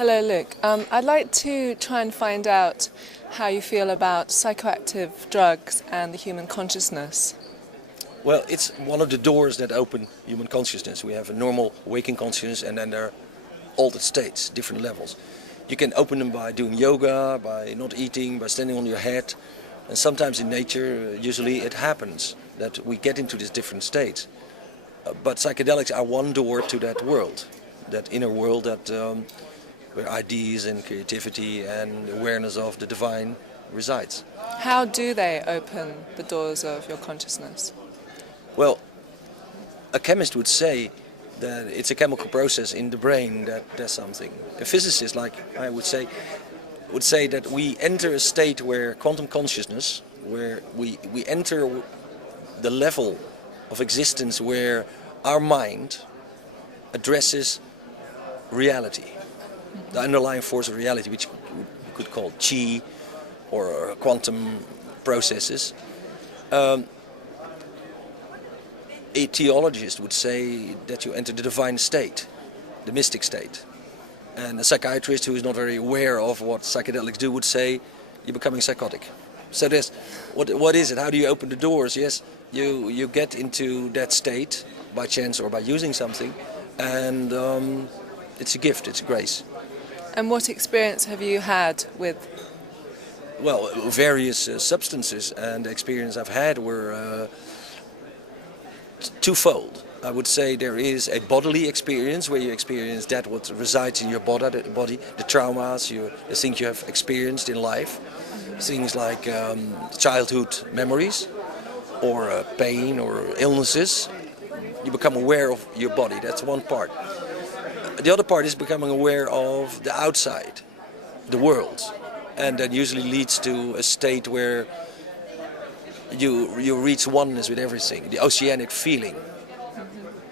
Hello, Luke. I'd like to try and find out how you feel about psychoactive drugs and the human consciousness. Well, it's one of the doors that open human consciousness. We have a normal waking consciousness, and then there are altered states, different levels. You can open them by doing yoga, by not eating, by standing on your head. And sometimes in nature, usually it happens that we get into these different states. But psychedelics are one door to that world, that inner world where ideas and creativity and awareness of the divine resides. How do they open the doors of your consciousness? Well, a chemist would say that it's a chemical process in the brain that does something. A physicist, like I would say that we enter a state where quantum consciousness, where we enter the level of existence where our mind addresses reality, the underlying force of reality, which we could call chi or quantum processes. A theologist would say that you enter the divine state, the mystic state. And a psychiatrist who is not very aware of what psychedelics do would say you're becoming psychotic. So there's, what is it? How do you open the doors? Yes, you get into that state by chance or by using something, and it's a gift, it's a grace. And what experience have you had with? Well, various substances, and the experience I've had were twofold. I would say there is a bodily experience where you experience that what resides in your body, the traumas, the things you have experienced in life, things like childhood memories or pain or illnesses. You become aware of your body, that's one part. The other part is becoming aware of the outside, the world, and that usually leads to a state where you reach oneness with everything, the oceanic feeling,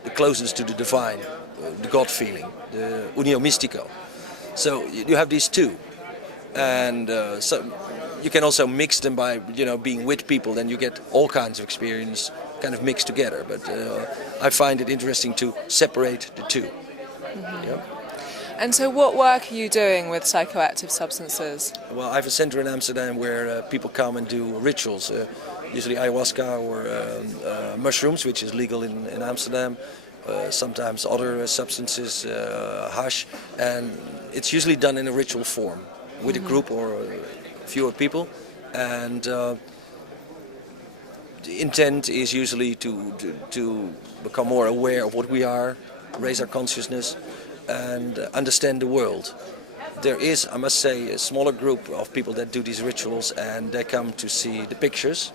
the closeness to the divine, the God feeling, the unio mystico. So you have these two, and so you can also mix them by being with people. Then you get all kinds of experience kind of mixed together. But I find it interesting to separate the two. Mm-hmm. Yeah. And so what work are you doing with psychoactive substances? Well, I have a center in Amsterdam where people come and do rituals. Usually ayahuasca or mushrooms, which is legal in Amsterdam. Sometimes other substances, hash, and it's usually done in a ritual form with a group or fewer people. And the intent is usually to become more aware of what we are, raise our consciousness, and understand the world. There is, I must say, a smaller group of people that do these rituals, and they come to see the pictures.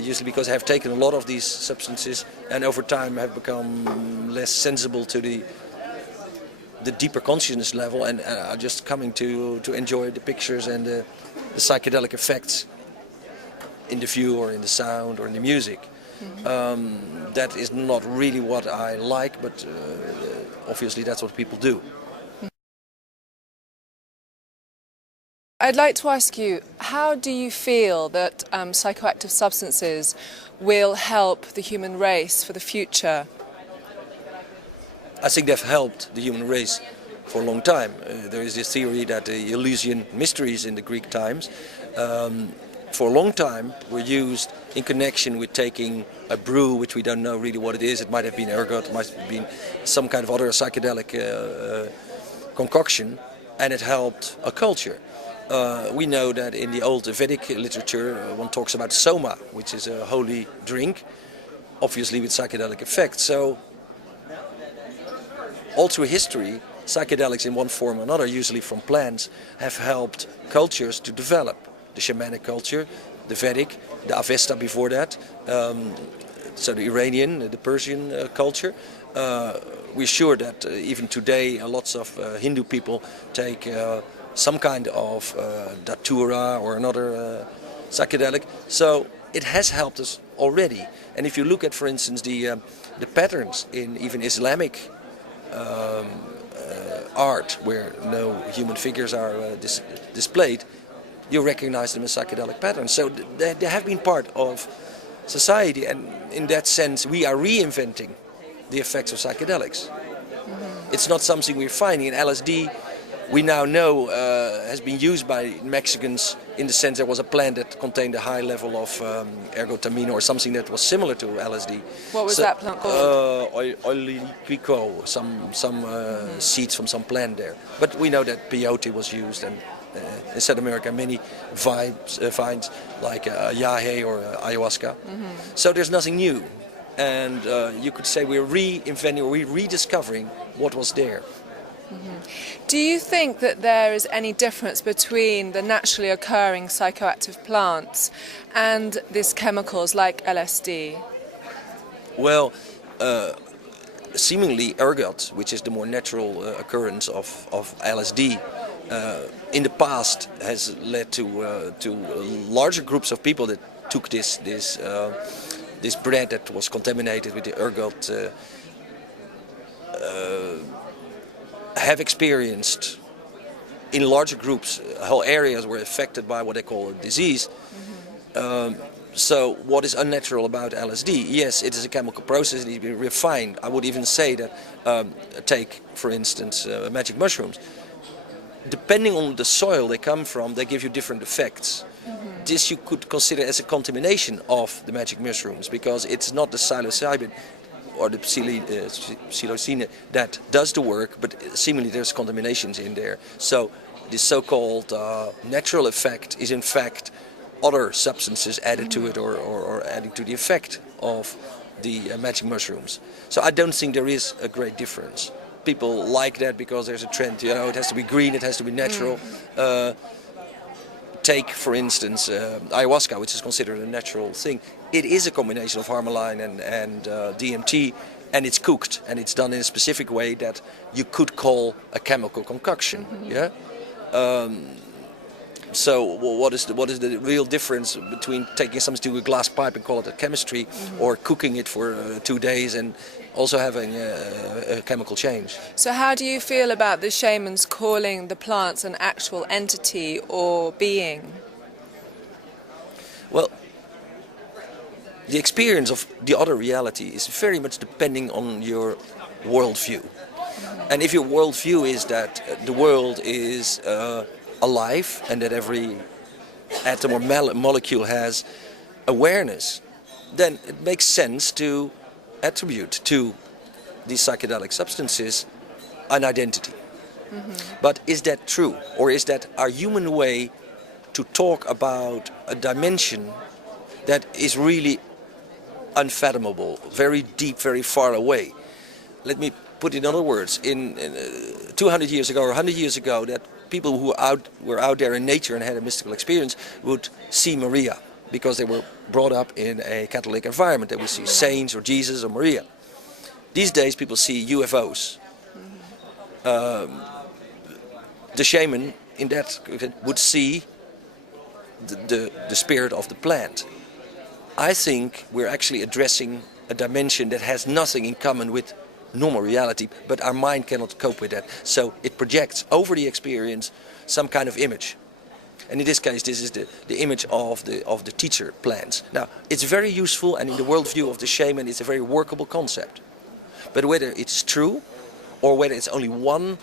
Usually because I have taken a lot of these substances and over time have become less sensible to the deeper consciousness level, and are just coming to enjoy the pictures and the psychedelic effects in the view or in the sound or in the music. Mm-hmm. That is not really what I like, but obviously that's what people do. I'd like to ask you, how do you feel that psychoactive substances will help the human race for the future? I think they've helped the human race for a long time. There is this theory that the Eleusinian mysteries in the Greek times for a long time were used in connection with taking a brew, which we don't know really what it is. It might have been ergot, it might have been some kind of other psychedelic concoction, and it helped a culture. We know that in the old Vedic literature one talks about soma, which is a holy drink, obviously with psychedelic effects. So all through history, psychedelics in one form or another, usually from plants, have helped cultures to develop. The shamanic culture, the Vedic, the Avesta before that, so the Iranian, the Persian culture. We're sure that even today lots of Hindu people take some kind of datura or another psychedelic. So it has helped us already. And if you look at, for instance, the patterns in even Islamic art, where no human figures are displayed, you recognize them as psychedelic patterns. So they have been part of society, and in that sense we are reinventing the effects of psychedelics. Mm-hmm. It's not something we're finding. In LSD we now know has been used by Mexicans in the sense there was a plant that contained a high level of ergotamine or something that was similar to LSD. What was that plant called? Oiliquico, some seeds from some plant there. But we know that peyote was used, and in South America many vines like yahe or ayahuasca. So there's nothing new. And you could say we're reinventing or we're rediscovering what was there. Do you think that there is any difference between the naturally occurring psychoactive plants and these chemicals like LSD? Well, seemingly ergot, which is the more natural occurrence of LSD, in the past has led to larger groups of people that took this bread that was contaminated with the ergot. Have experienced in larger groups, whole areas were affected by what they call a disease. So what is unnatural about LSD? Yes, it is a chemical process, it needs to be refined. I would even say that, take for instance magic mushrooms. Depending on the soil they come from, they give you different effects. This you could consider as a contamination of the magic mushrooms, because it's not the psilocybin or the psilocine that does the work, but seemingly there's contaminations in there. So this so-called natural effect is in fact other substances added to it or adding to the effect of the magic mushrooms. So I don't think there is a great difference. People like that because there's a trend, you know, it has to be green, it has to be natural. Take, for instance, ayahuasca, which is considered a natural thing. It is a combination of harmaline and DMT, and it's cooked, and it's done in a specific way that you could call a chemical concoction. Yeah. So what is the real difference between taking something to a glass pipe and call it a chemistry, or cooking it for 2 days and also having a chemical change? So how do you feel about the shamans calling the plants an actual entity or being? Well, the experience of the other reality is very much depending on your worldview. And if your worldview is that the world is alive and that every atom or molecule has awareness, then it makes sense to attribute to these psychedelic substances an identity. But is that true? Or is that our human way to talk about a dimension that is really unfathomable, very deep, very far away? Let me put it in other words. In 200 years ago or 100 years ago, that people who were out there in nature and had a mystical experience would see Maria, because they were brought up in a Catholic environment. They would see saints or Jesus or Maria. These days people see UFOs. The shaman in that would see the spirit of the plant. I think we're actually addressing a dimension that has nothing in common with normal reality, but our mind cannot cope with that. So it projects over the experience some kind of image. And in this case, this is the image of the teacher plants. Now, it's very useful, and in the worldview of the shaman, it's a very workable concept. But whether it's true, or whether it's only one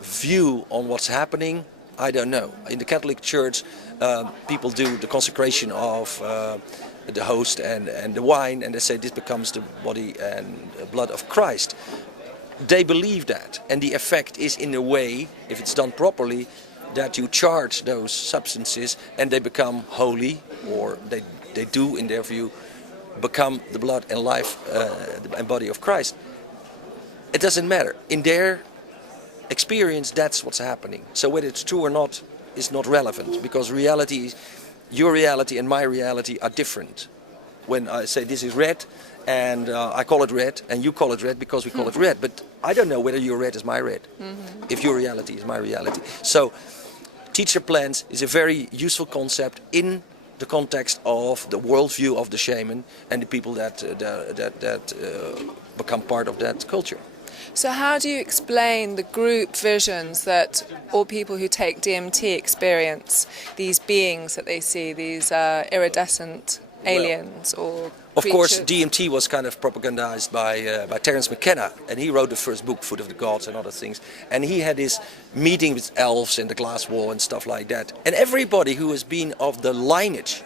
view on what's happening, I don't know. In the Catholic Church, people do the consecration of the host and the wine, and they say this becomes the body and blood of Christ. They believe that, and the effect is in a way, if it's done properly, that you charge those substances and they become holy, or they do, in their view, become the blood and life and body of Christ. It doesn't matter. In their experience, that's what's happening. So whether it's true or not is not relevant, because reality, your reality and my reality are different. When I say this is red, and I call it red, and you call it red because we call it red, but I don't know whether your red is my red, if your reality is my reality. So teacher plants is a very useful concept in the context of the worldview of the shaman and the people that become part of that culture. So how do you explain the group visions that all people who take DMT experience, these beings that they see, these iridescent aliens or Of course, creatures? DMT was kind of propagandized by Terence McKenna, and he wrote the first book, Foot of the Gods and other things. And he had this meeting with elves in the glass wall and stuff like that. And everybody who has been of the lineage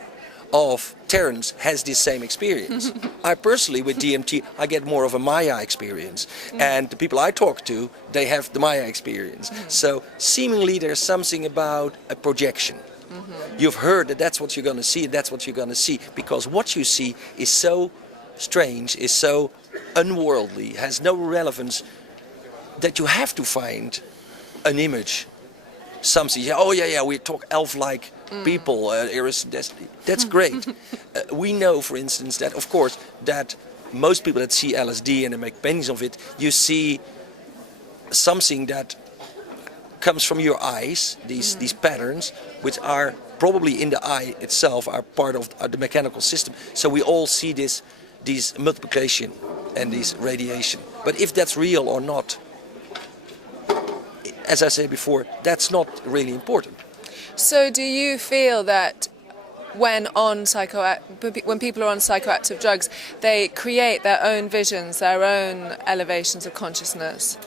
of Terence has this same experience. I personally, with DMT, I get more of a Maya experience. And the people I talk to, they have the Maya experience. So seemingly there's something about a projection. You've heard that that's what you're going to see, and that's what you're going to see, because what you see is so strange, is so unworldly, has no relevance, that you have to find an image, something. Oh yeah, we talk elf-like people. That's great. We know, for instance, that of course that most people that see LSD and they make paintings of it, you see something that comes from your eyes, these patterns, which are probably in the eye itself, are part of the mechanical system. So we all see these multiplication and this radiation. But if that's real or not, as I said before, that's not really important. So do you feel that when people are on psychoactive drugs, they create their own visions, their own elevations of consciousness?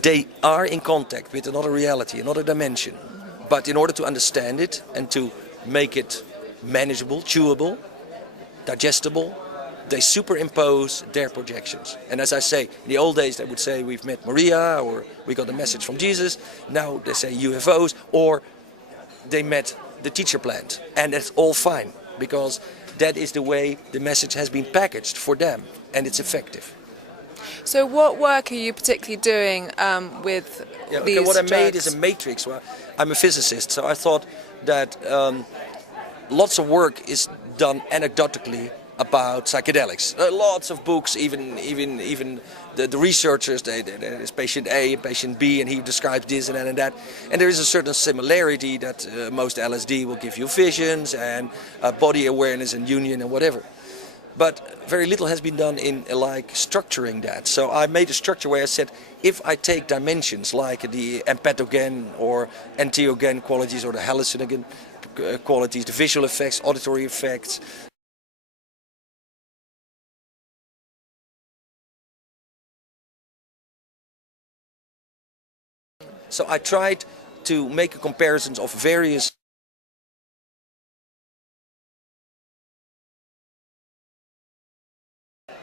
They are in contact with another reality, another dimension. But in order to understand it and to make it manageable, chewable, digestible, they superimpose their projections. And as I say, in the old days they would say we've met Maria, or we got a message from Jesus. Now they say UFOs, or they met the teacher plant. And that's all fine, because that is the way the message has been packaged for them, and it's effective. So what work are you particularly doing with these what I drugs? made is a matrix. Well, I'm a physicist, so I thought that lots of work is done anecdotally about psychedelics. Lots of books, even the researchers, there's patient A and patient B, and he describes this and that. And there is a certain similarity that most LSD will give you visions and body awareness and union and whatever. But very little has been done in like structuring that. So I made a structure where I said, if I take dimensions like the empathogen or entheogen qualities or the hallucinogen qualities, the visual effects, auditory effects, so I tried to make comparisons of various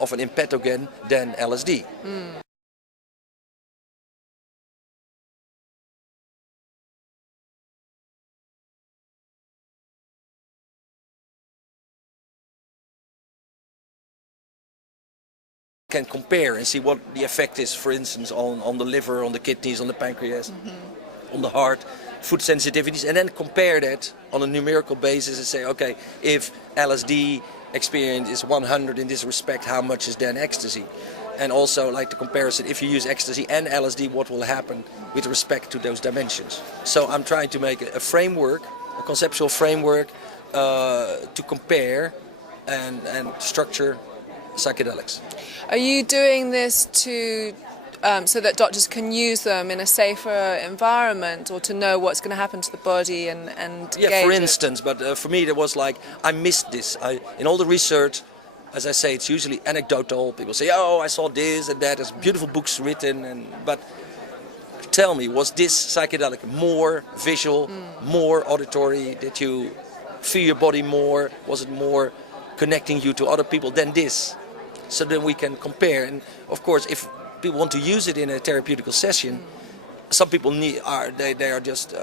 of an empathogen than LSD. Can compare and see what the effect is, for instance, on the liver, on the kidneys, on the pancreas, on the heart, food sensitivities, and then compare that on a numerical basis and say, okay, if LSD experience is 100 in this respect, how much is then ecstasy? And also like the comparison, if you use ecstasy and LSD, what will happen with respect to those dimensions? So I'm trying to make a framework, a conceptual framework to compare and structure psychedelics. Are you doing this to so that doctors can use them in a safer environment, or to know what's going to happen to the body and yeah, for gauge instance, but for me it was like, I missed this. In all the research, as I say, it's usually anecdotal. People say, oh, I saw this and that, there's beautiful books written, but tell me, was this psychedelic more visual, more auditory? Did you feel your body more? Was it more connecting you to other people than this? So then we can compare. And of course, if people want to use it in a therapeutical session, some people they are just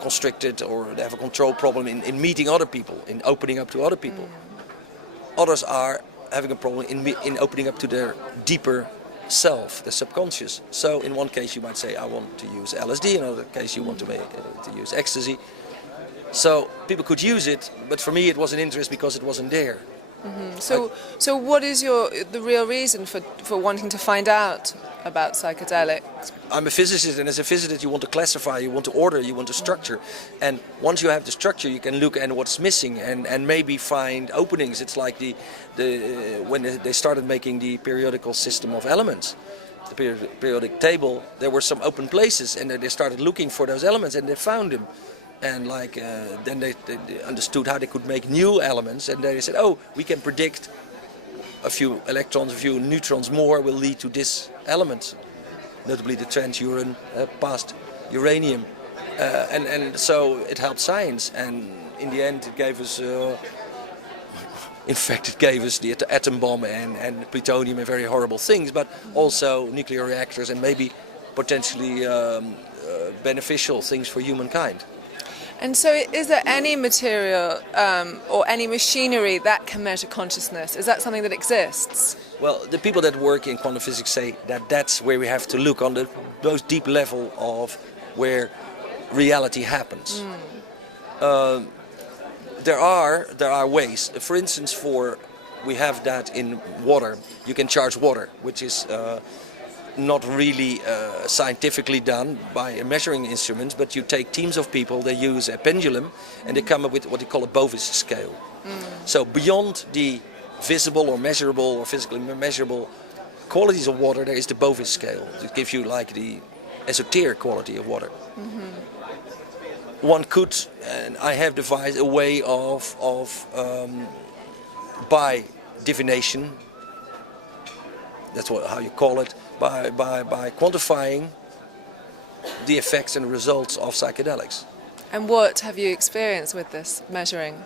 constricted, or they have a control problem in meeting other people, in opening up to other people. Others are having a problem in opening up to their deeper self, the subconscious. So in one case you might say, I want to use LSD, in another case you want to use ecstasy. So people could use it, but for me it was an interest because it wasn't there. So what is the real reason for wanting to find out about psychedelics? I'm a physicist, and as a physicist you want to classify, you want to order, you want to structure. And once you have the structure, you can look at what's missing and maybe find openings. It's like when they started making the periodical system of elements, the periodic table, there were some open places, and they started looking for those elements and they found them. and then they understood how they could make new elements, and they said, oh, we can predict a few electrons, a few neutrons more will lead to this element, notably the transuranium past uranium, and so it helped science, and in the end it gave us in fact it gave us the atom bomb and plutonium and very horrible things, but also nuclear reactors and maybe potentially beneficial things for humankind. And so is there any material or any machinery that can measure consciousness? Is that something that exists? Well, the people that work in quantum physics say that that's where we have to look on the most deep level of where reality happens. There are ways. For instance, we have that in water. You can charge water, which is not really scientifically done by measuring instruments, but you take teams of people, they use a pendulum, and they come up with what they call a Bovis scale. So beyond the visible or measurable or physically measurable qualities of water, there is the Bovis scale. It gives you like the esoteric quality of water. One could, and I have devised a way of by divination, that's how you call it, by quantifying the effects and results of psychedelics. And what have you experienced with this measuring?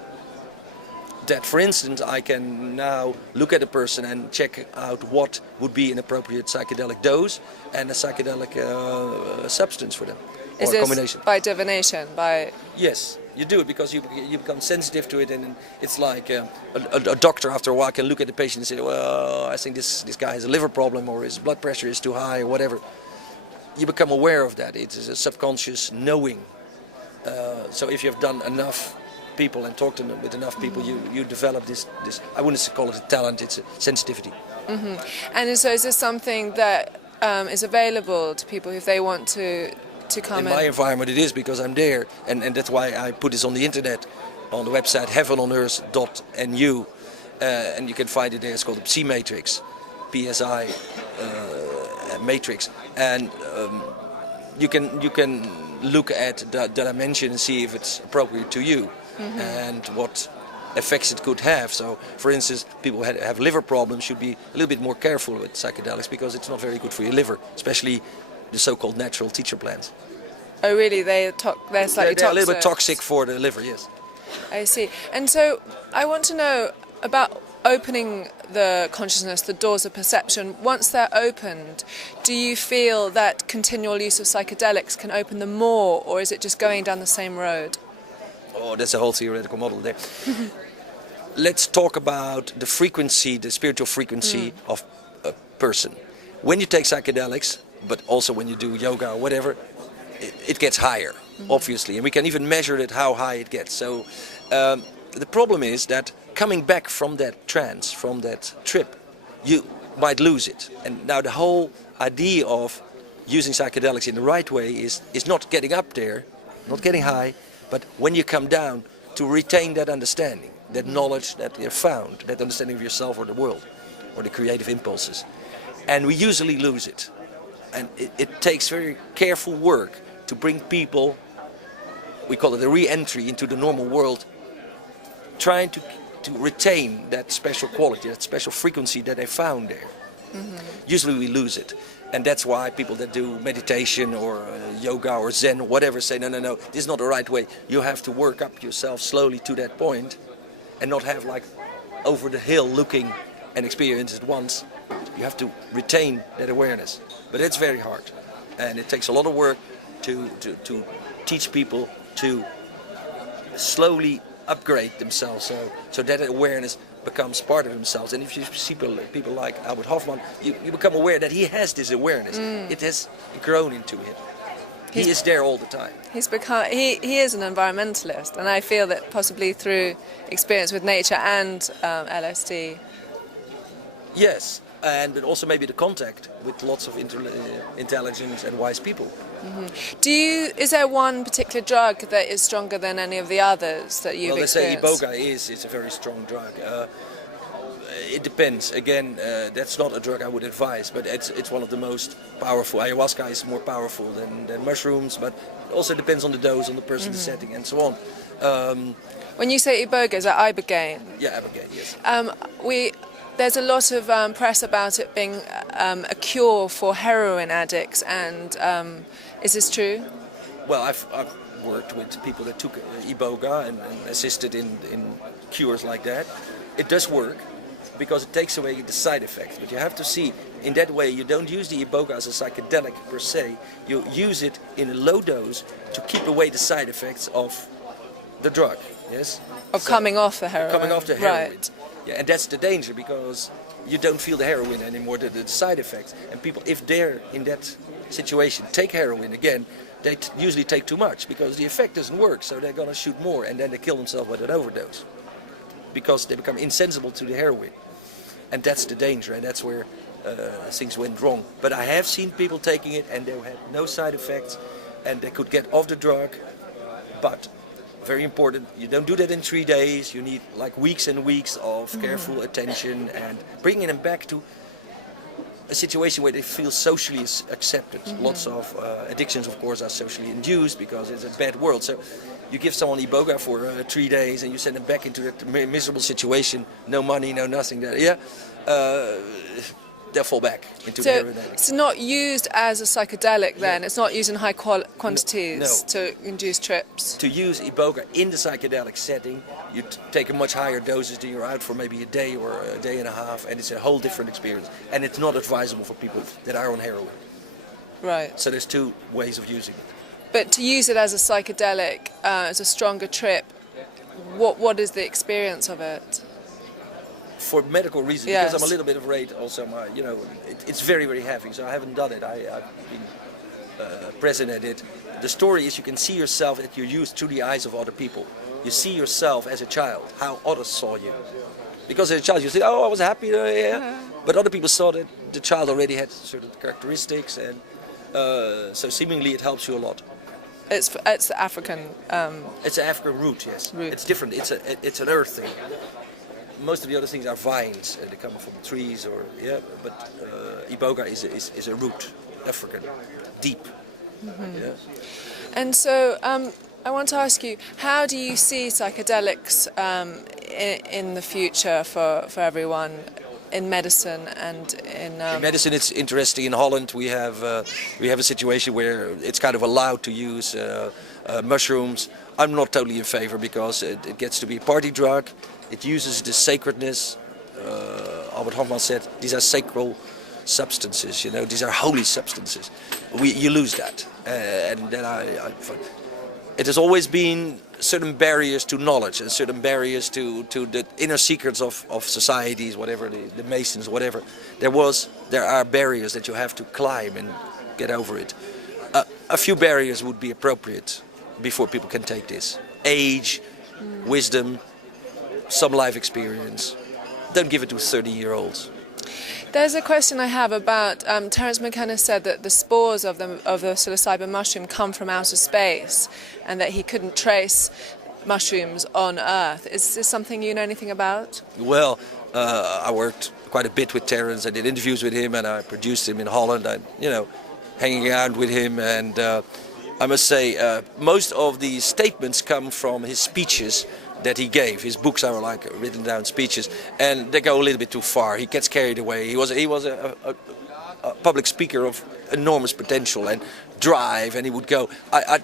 That, for instance, I can now look at a person and check out what would be an appropriate psychedelic dose and a psychedelic substance for them. Is or a this combination. By divination? Yes, you do it because you become sensitive to it, and it's like a doctor after a while can look at the patient and say, well, I think this guy has a liver problem, or his blood pressure is too high, or whatever. You become aware of that. It is a subconscious knowing. So if you've done enough people and talked with enough people, you develop this, I wouldn't call it a talent, it's a sensitivity. And so is this something that is available to people if they want to come in? In my environment it is, because I'm there, and that's why I put this on the internet, on the website heavenonearth.nu, and you can find it there. It's called the Psi Matrix, PSI matrix, and you can look at the dimension and see if it's appropriate to you and what effects it could have. So, for instance, people who have liver problems should be a little bit more careful with psychedelics, because it's not very good for your liver, especially the so-called natural teacher plants. Oh, really? They're slightly toxic? They're a little bit toxic for the liver, yes. I see. And so I want to know about opening the consciousness, the doors of perception. Once they're opened, do you feel that continual use of psychedelics can open them more, or is it just going down the same road? Oh, that's a whole theoretical model there. Let's talk about the frequency, the spiritual frequency of a person. When you take psychedelics, but also when you do yoga or whatever, it gets higher, obviously, and we can even measure it how high it gets. So the problem is that coming back from that trance, from that trip, you might lose it. And now the whole idea of using psychedelics in the right way is not getting up there, not getting high, but when you come down, to retain that understanding, that knowledge that you found, that understanding of yourself or the world, or the creative impulses. And we usually lose it. And it takes very careful work to bring people, we call it a re-entry into the normal world, trying to retain that special quality, that special frequency that they found there. Usually we lose it. And that's why people that do meditation or yoga or Zen or whatever say, no, this is not the right way. You have to work up yourself slowly to that point and not have like over the hill looking and experience it once. You have to retain that awareness. But it's very hard. And it takes a lot of work to teach people to slowly upgrade themselves so that awareness becomes part of themselves. And if you see people like Albert Hofmann, you become aware that he has this awareness. It has grown into him. He is there all the time. He is an environmentalist, and I feel that possibly through experience with nature and LSD. Yes, but also maybe the contact with lots of intelligent and wise people. Is there one particular drug that is stronger than any of the others that you've experienced? Well, they say Iboga is a very strong drug. It depends. Again, that's not a drug I would advise, but it's one of the most powerful. Ayahuasca is more powerful than mushrooms, but it also depends on the dose, on the person, the setting, and so on. When you say iboga, is that ibogaine? Yeah, ibogaine, yes. There's a lot of press about it being a cure for heroin addicts, and is this true? Well, I've worked with people that took iboga and assisted in cures like that. It does work because it takes away the side effects. But you have to see, in that way, you don't use the iboga as a psychedelic per se. You use it in a low dose to keep away the side effects of the drug. Yes. Coming off the heroin. Coming off the heroin. Right. Yeah, and that's the danger, because you don't feel the heroin anymore, the side effects. And people, if they're in that situation, take heroin again, they usually take too much because the effect doesn't work, so they're going to shoot more, and then they kill themselves with an overdose because they become insensible to the heroin. And that's the danger, and that's where things went wrong. But I have seen people taking it and they had no side effects and they could get off the drug. But very important, you don't do that in 3 days. You need like weeks and weeks of careful attention and bringing them back to a situation where they feel socially accepted. Lots of addictions, of course, are socially induced because it's a bad world. So you give someone iboga for 3 days and you send them back into that miserable situation, no money, no nothing. They'll fall back into the heroin addict. It's not used as a psychedelic then? Yeah. It's not used in high quantities to induce trips? To use iboga in the psychedelic setting, you take a much higher dosage, and you're out for maybe a day or a day and a half, and it's a whole different experience. And it's not advisable for people that are on heroin. Right. So there's two ways of using it. But to use it as a psychedelic, as a stronger trip, what is the experience of it? For medical reasons, yes. Because I'm a little bit afraid also, it's very, very heavy, so I haven't done it. I've been present at it. The story is you can see yourself that you're used through the eyes of other people. You see yourself as a child, how others saw you. Because as a child you say, oh, I was happy, yeah. But other people saw that the child already had certain characteristics, and so seemingly it helps you a lot. It's the African... It's an African root, yes. Root. It's different, it's an earth thing. Most of the other things are vines, they come from trees, but iboga is a root, African, deep. Yeah. And so I want to ask you, how do you see psychedelics in the future for everyone in medicine and in... In medicine it's interesting. In Holland we have a situation where it's kind of allowed to use mushrooms. I'm not totally in favor because it gets to be a party drug. It uses the sacredness. Albert Hofmann said these are sacral substances, these are holy substances. You lose that. And then it has always been certain barriers to knowledge and certain barriers to the inner secrets of societies, whatever, the Masons, whatever. There are barriers that you have to climb and get over it. A few barriers would be appropriate before people can take this. Age, wisdom, some life experience. Don't give it to 30-year-olds. There's a question I have about, Terence McKenna said that the spores of the psilocybin mushroom come from outer space and that he couldn't trace mushrooms on Earth. Is this something you know anything about? Well, I worked quite a bit with Terence. I did interviews with him and I produced him in Holland. Hanging out with him, and I must say most of the statements come from his speeches that he gave. His books are like written down speeches, and they go a little bit too far. He gets carried away. He was a public speaker of enormous potential and drive, and he would go. I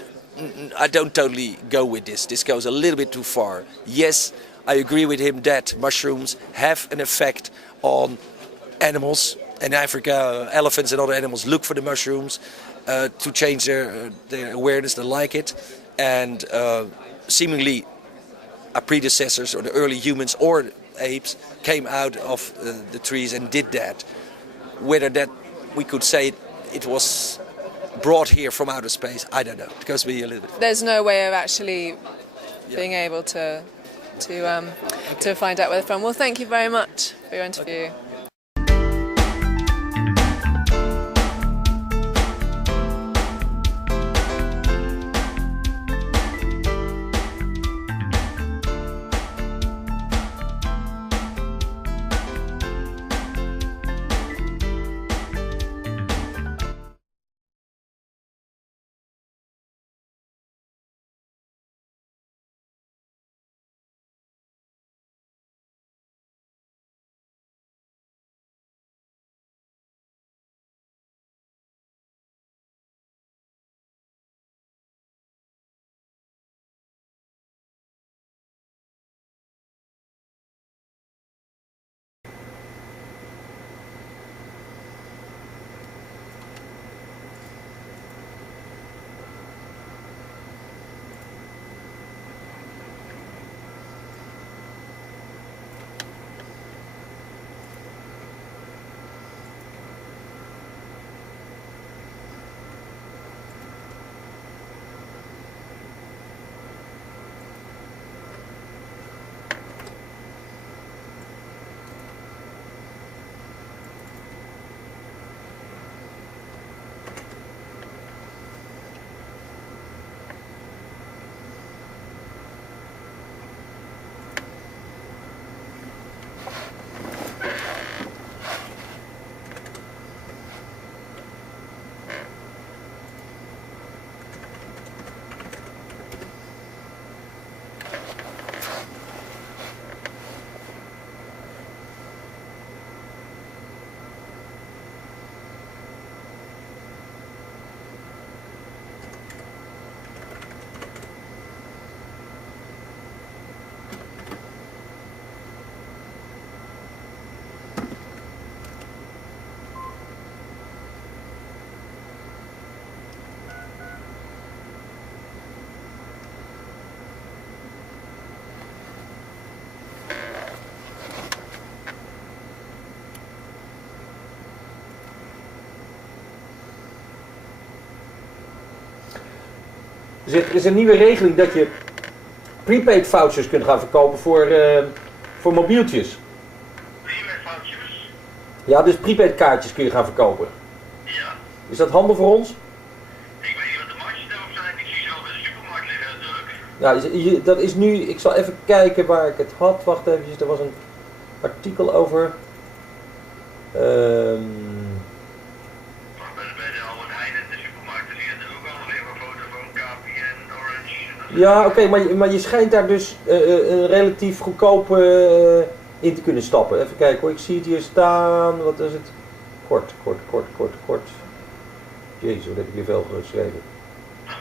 don't totally go with this. This goes a little bit too far. Yes, I agree with him that mushrooms have an effect on animals. In Africa, elephants and other animals look for the mushrooms to change their awareness. They like it, and seemingly our predecessors or the early humans or apes came out of the trees and did that. Whether that we could say it was brought here from outer space, I don't know. It goes to be a little bit. There's no way of actually being able to find out where they're from. Well, thank you very much for your interview. Dus er is een nieuwe regeling dat je prepaid vouchers kunt gaan verkopen voor mobieltjes. Prepaid vouchers? Ja, dus prepaid kaartjes kun je gaan verkopen. Ja. Is dat handig voor ons? Ik weet niet wat de marges daarop zijn. Ik zie ze al bij de supermarkt liggen natuurlijk. Nou, dat is nu, ik zal even kijken waar ik het had. Wacht even, er was een artikel over. Bij de Albert Heijn en de supermarkten zie je het ook al alleen maar Vodafone, KPN, Orange. Ja, oké, maar je schijnt daar dus relatief goedkoop in te kunnen stappen. Even kijken hoor, ik zie het hier staan. Wat is het? Kort. Jezus, wat heb ik hier veel geschreven.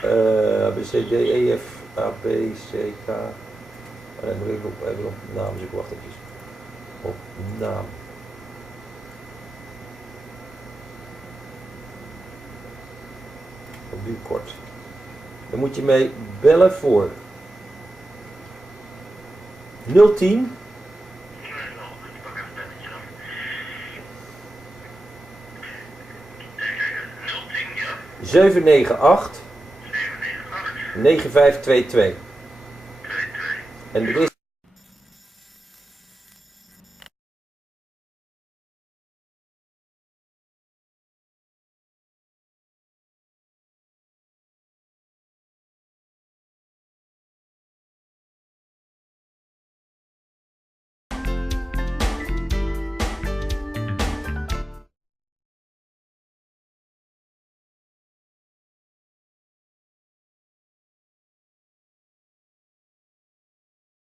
A, B, C, D, E, F, A, B, C, K. Nee, moet ik even op naam zoeken, wacht even. Op naam. Op duur kort. Dan moet je mee bellen voor 010 798 9522. En er